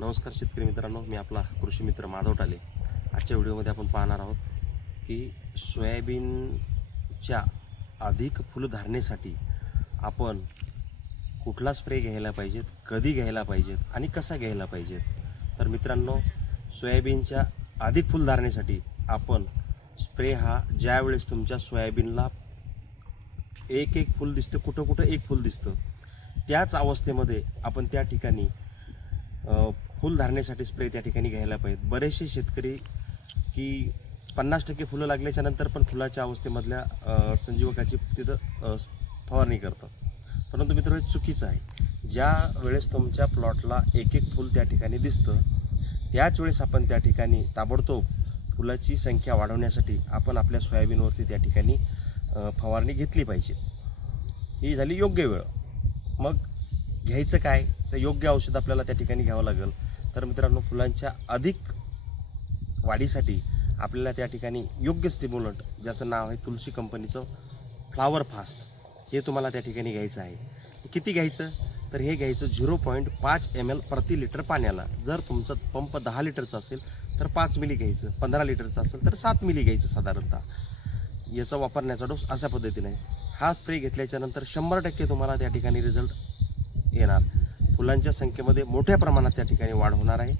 नमस्कार शेतकरी मित्रांनो, मी आपला कृषी मित्र माधव टाले. आजच्या व्हिडिओमध्ये आपण पाहणार आहोत की सोयाबीनच्या अधिक फुलधारणेसाठी आपण कुठला स्प्रे घ्यायला पाहिजेत, कधी घ्यायला पाहिजेत आणि कसा घ्यायला पाहिजेत. तर मित्रांनो, सोयाबीनच्या अधिक फुलधारणेसाठी आपण स्प्रे हा ज्या वेळेस तुमच्या सोयाबीनला एक फूल दिसतं, कुठं कुठं एक फूल दिसतं, त्याच अवस्थेमध्ये आपण त्या ठिकाणी फुल धारणेसाठी स्प्रे त्या ठिकाणी घ्यायला पाहिजेत. बरेचसे शेतकरी की 50% फुलं लागल्याच्या नंतर पण फुलाच्या अवस्थेमधल्या संजीवकाची तिथं फवारणी करतात. परंतु मित्र, हे चुकीचं आहे. ज्या वेळेस तुमच्या प्लॉटला एक फूल त्या ठिकाणी दिसतं, त्याच वेळेस आपण त्या ठिकाणी ताबडतोब फुलाची संख्या वाढवण्यासाठी आपण आपल्या सोयाबीनवरती त्या ठिकाणी फवारणी घेतली पाहिजे. ही झाली योग्य वेळ. मग घ्यायचं काय, तर योग्य औषध आपल्याला त्या ठिकाणी घ्यावं लागेल. तर मित्रांनो, फुलांच्या अधिक वाढीसाठी आपल्याला त्या ठिकाणी योग्य स्टिम्युलंट, ज्याचं नाव आहे तुलसी कंपनीचं फ्लावर फास्ट, हे तुम्हाला त्या ठिकाणी घ्यायचं आहे. किती घ्यायचं, तर हे घ्यायचं 0.5 ml प्रति लिटर पाण्याला. जर तुमचं पंप 10 लिटरचा असेल तर 5 मिली घ्यायचं, 15 लिटरचा असेल तर 7 मिली घ्यायचं साधारणतः. याचा वापरण्याचा डोस अशा पद्धतीने आहे. हा स्प्रे घेतल्याच्यानंतर 100% तुम्हाला त्या ठिकाणी रिझल्ट येणार. फुलांच्या संख्येमध्ये मोठ्या प्रमाणात त्या ठिकाणी वाढ होणार आहे.